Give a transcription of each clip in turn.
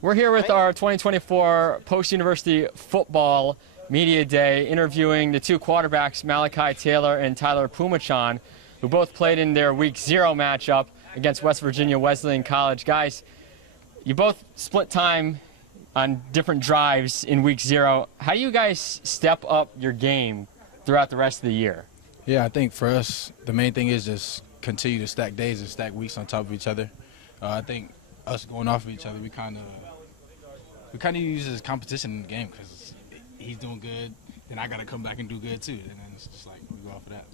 We're here with our 2024 Post-University Football Media Day, interviewing the two quarterbacks, Malachi Taylor and Tyler Pumachan, who both played in their Week 0 matchup against West Virginia Wesleyan College. Guys, you both split time on different drives in Week 0. How do you guys step up your game throughout the rest of the year? Yeah, I think for us, the main thing is just continue to stack days and stack weeks on top of each other. I think us going off of each other, we kind of use it as competition in the game because he's doing good, then I got to come back and do good too, and then it's just like we go off of that.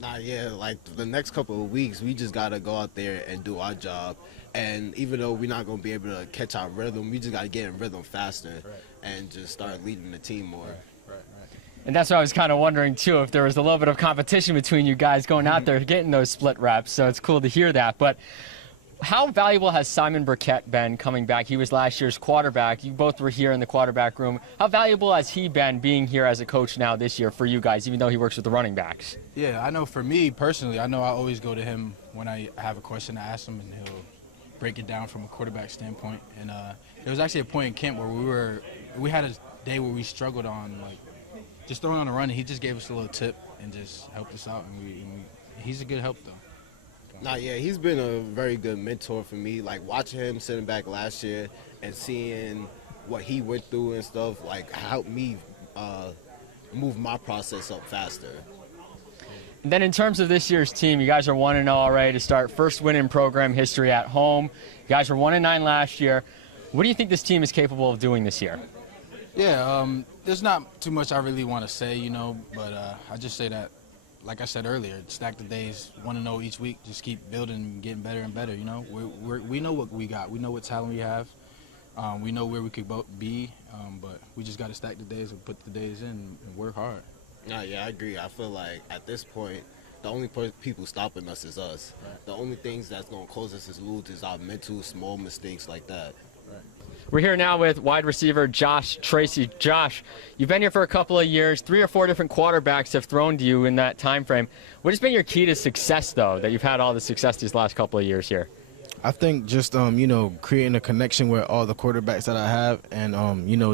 Nah, yeah, like the next couple of weeks, we just got to go out there and do our job. And even though we're not going to be able to catch our rhythm, we just got to get in rhythm faster and just start leading the team more. Right. And that's what I was kind of wondering, too, if there was a little bit of competition between you guys going out there getting those split reps. So it's cool to hear that. But how valuable has Simon Burkett been coming back? He was last year's quarterback. You both were here in the quarterback room. How valuable has he been being here as a coach now this year for you guys, even though he works with the running backs? Yeah, I know for me personally, I know I always go to him when I have a question to ask him, and he'll break it down from a quarterback standpoint. And there was actually a point in camp where we had a day where we struggled on just throwing on a run, and he just gave us a little tip and just helped us out. And he's a good help though. Nah, yeah, he's been a very good mentor for me. Like watching him sitting back last year and seeing what he went through and stuff, like helped me move my process up faster. And then in terms of this year's team, you guys are 1-0 already to start. First win in program history at home. You guys were 1-9 last year. What do you think this team is capable of doing this year? Yeah, there's not too much I really want to say, but I just say that, like I said earlier, stack the days, 1-0 each week. Just keep building and getting better and better. We know what we got. We know what talent we have. We know where we could be, but we just got to stack the days and put the days in and work hard. Yeah, I agree. I feel like at this point, the only people stopping us is us. Right. The only things that's going to cause us to lose is our mental small mistakes like that. Right. We're here now with wide receiver Josh Tracy. Josh, you've been here for a couple of years. 3 or 4 different quarterbacks have thrown to you in that time frame. What has been your key to success, though, that you've had all the success these last couple of years here? I think just, creating a connection with all the quarterbacks that I have and,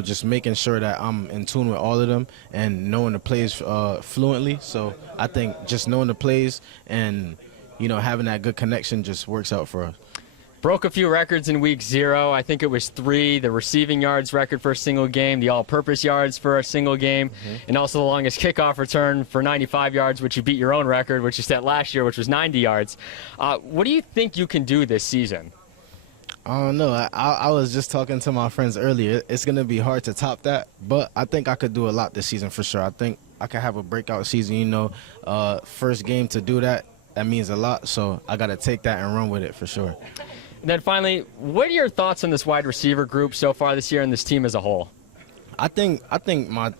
just making sure that I'm in tune with all of them and knowing the plays fluently. So I think just knowing the plays and, having that good connection just works out for us. Broke a few records in Week 0. I think it was 3, the receiving yards record for a single game, the all-purpose yards for a single game, and also the longest kickoff return for 95 yards, which you beat your own record, which you set last year, which was 90 yards. What do you think you can do this season? I don't know. I was just talking to my friends earlier. It's going to be hard to top that, but I think I could do a lot this season for sure. I think I could have a breakout season, first game to do that. That means a lot, so I got to take that and run with it for sure. And then finally, what are your thoughts on this wide receiver group so far this year and this team as a whole? I think our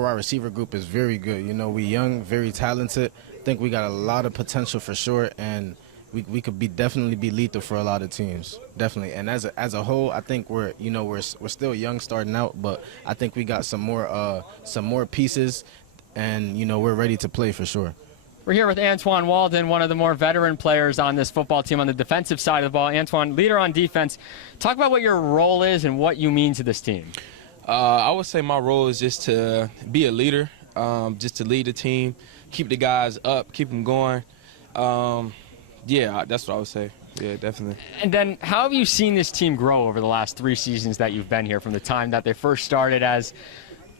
wide receiver group is very good. We young, very talented. I think we got a lot of potential for sure, and we could definitely be lethal for a lot of teams, definitely. And as a whole, I think we're still young starting out, but I think we got some more pieces, and we're ready to play for sure. We're here with Antoine Walden, one of the more veteran players on this football team on the defensive side of the ball. Antoine, leader on defense. Talk about what your role is and what you mean to this team. I would say my role is just to be a leader, just to lead the team, keep the guys up, keep them going. Yeah, that's what I would say. Yeah, definitely. And then how have you seen this team grow over the last 3 seasons that you've been here, from the time that they first started as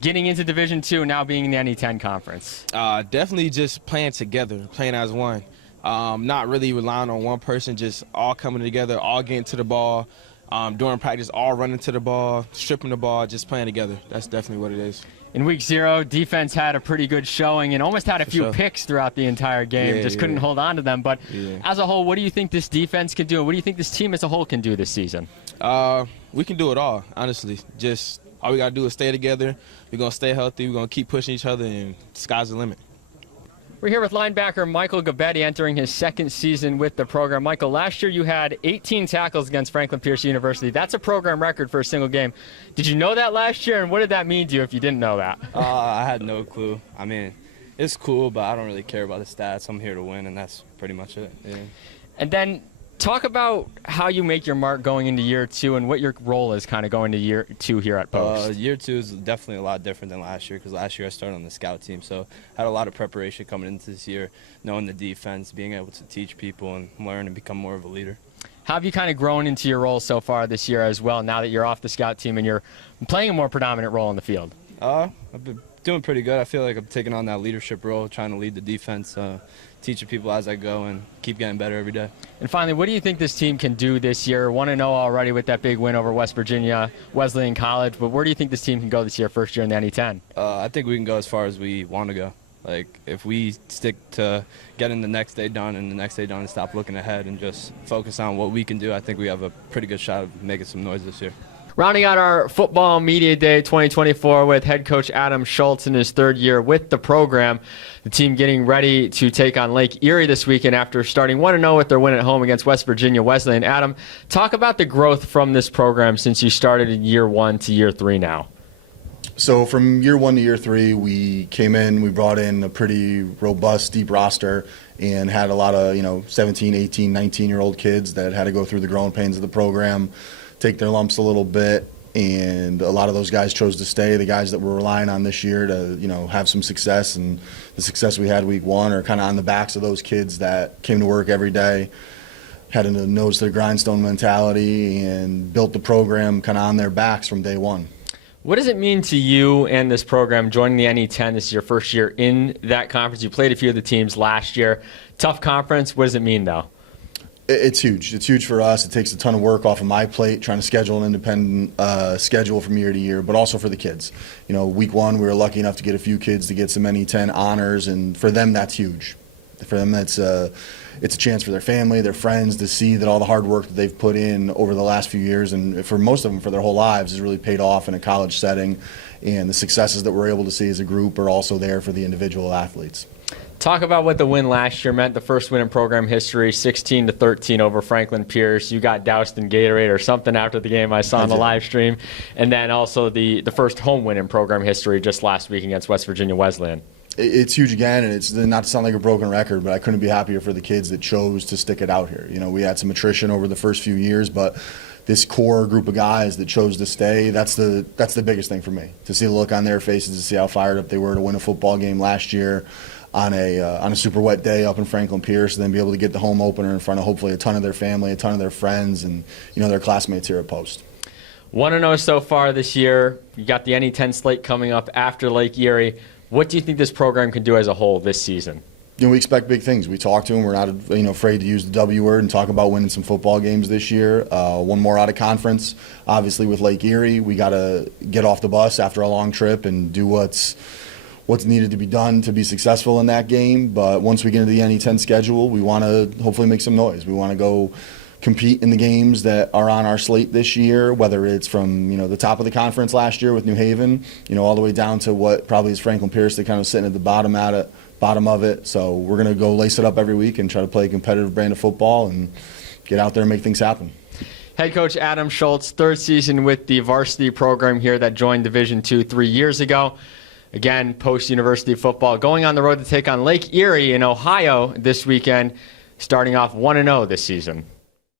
getting into Division II, now being in the NE10 conference? Definitely just playing together, playing as one. Not really relying on one person, just all coming together, all getting to the ball. During practice, all running to the ball, stripping the ball, just playing together. That's definitely what it is. In Week 0, defense had a pretty good showing and almost had a few picks throughout the entire game. Couldn't hold on to them. But as a whole, what do you think this defense can do? And what do you think this team as a whole can do this season? We can do it all, honestly. Just all we got to do is stay together. We're going to stay healthy. We're going to keep pushing each other, and the sky's the limit. We're here with linebacker Michael Gabetti, entering his 2nd season with the program. Michael, last year you had 18 tackles against Franklin Pierce University. That's a program record for a single game. Did you know that last year, and what did that mean to you if you didn't know that? I had no clue. I mean, it's cool, but I don't really care about the stats. I'm here to win, and that's pretty much it. Yeah. And then Talk about how you make your mark going into year 2 and what your role is kind of going to year 2 here at Post. Year 2 is definitely a lot different than last year because last year I started on the scout team, so I had a lot of preparation coming into this year, knowing the defense, being able to teach people and learn and become more of a leader. How have you kind of grown into your role so far this year as well, now that you're off the scout team and you're playing a more predominant role in the field? I've been doing pretty good. I feel like I'm taking on that leadership role, trying to lead the defense, teaching people as I go, and keep getting better every day. And finally, what do you think this team can do this year? 1-0 already with that big win over West Virginia Wesleyan College, but where do you think this team can go this year, first year in the NE10? I think we can go as far as we want to go. Like, if we stick to getting the next day done and the next day done and stop looking ahead and just focus on what we can do, I think we have a pretty good shot of making some noise this year. Rounding out our Football Media Day 2024 with head coach Adam Schultz in his 3rd year with the program. The team getting ready to take on Lake Erie this weekend after starting 1-0 with their win at home against West Virginia Wesleyan. Adam, talk about the growth from this program since you started in year 1 to year 3 now. So from year 1 to year 3, we came in, we brought in a pretty robust, deep roster and had a lot of, 17, 18, 19-year-old kids that had to go through the growing pains of the program, take their lumps a little bit, and a lot of those guys chose to stay. The guys that we're relying on this year to, have some success, and the success we had week 1 are kind of on the backs of those kids that came to work every day, had a nose to the grindstone mentality, and built the program kind of on their backs from day 1. What does it mean to you and this program joining the NE10? This is your first year in that conference. You played a few of the teams last year. Tough conference. What does it mean, though? It's huge. It's huge for us. It takes a ton of work off of my plate, trying to schedule an independent schedule from year to year, but also for the kids. Week 1, we were lucky enough to get a few kids to get some NE10 honors, and for them, that's huge. For them, it's a chance for their family, their friends to see that all the hard work that they've put in over the last few years, and for most of them for their whole lives, has really paid off in a college setting. And the successes that we're able to see as a group are also there for the individual athletes. Talk about what the win last year meant, the first win in program history, 16-13 over Franklin Pierce. You got doused in Gatorade or something after the game I saw on the live stream. And then also the first home win in program history just last week against West Virginia Wesleyan. It's huge again, and it's not to sound like a broken record, but I couldn't be happier for the kids that chose to stick it out here. We had some attrition over the first few years, but this core group of guys that chose to stay, that's the biggest thing for me. To see the look on their faces, to see how fired up they were to win a football game last year on a super wet day up in Franklin Pierce, and then be able to get the home opener in front of hopefully a ton of their family, a ton of their friends, and their classmates here at Post. 1-0 so far this year. You got the NE10 slate coming up after Lake Erie. What do you think this program can do as a whole this season? We expect big things. We talk to them. We're not afraid to use the W word and talk about winning some football games this year. One more out of conference. Obviously with Lake Erie, we got to get off the bus after a long trip and do what's needed to be done to be successful in that game. But once we get into the NE10 schedule, we want to hopefully make some noise. We want to go compete in the games that are on our slate this year, whether it's from the top of the conference last year with New Haven, all the way down to what probably is Franklin Pierce. They're kind of sitting at the bottom of it. So we're going to go lace it up every week and try to play a competitive brand of football and get out there and make things happen. Head coach Adam Schultz, 3rd season with the varsity program here that joined Division II 3 years ago. Again, Post University football going on the road to take on Lake Erie in Ohio this weekend, starting off 1-0 this season.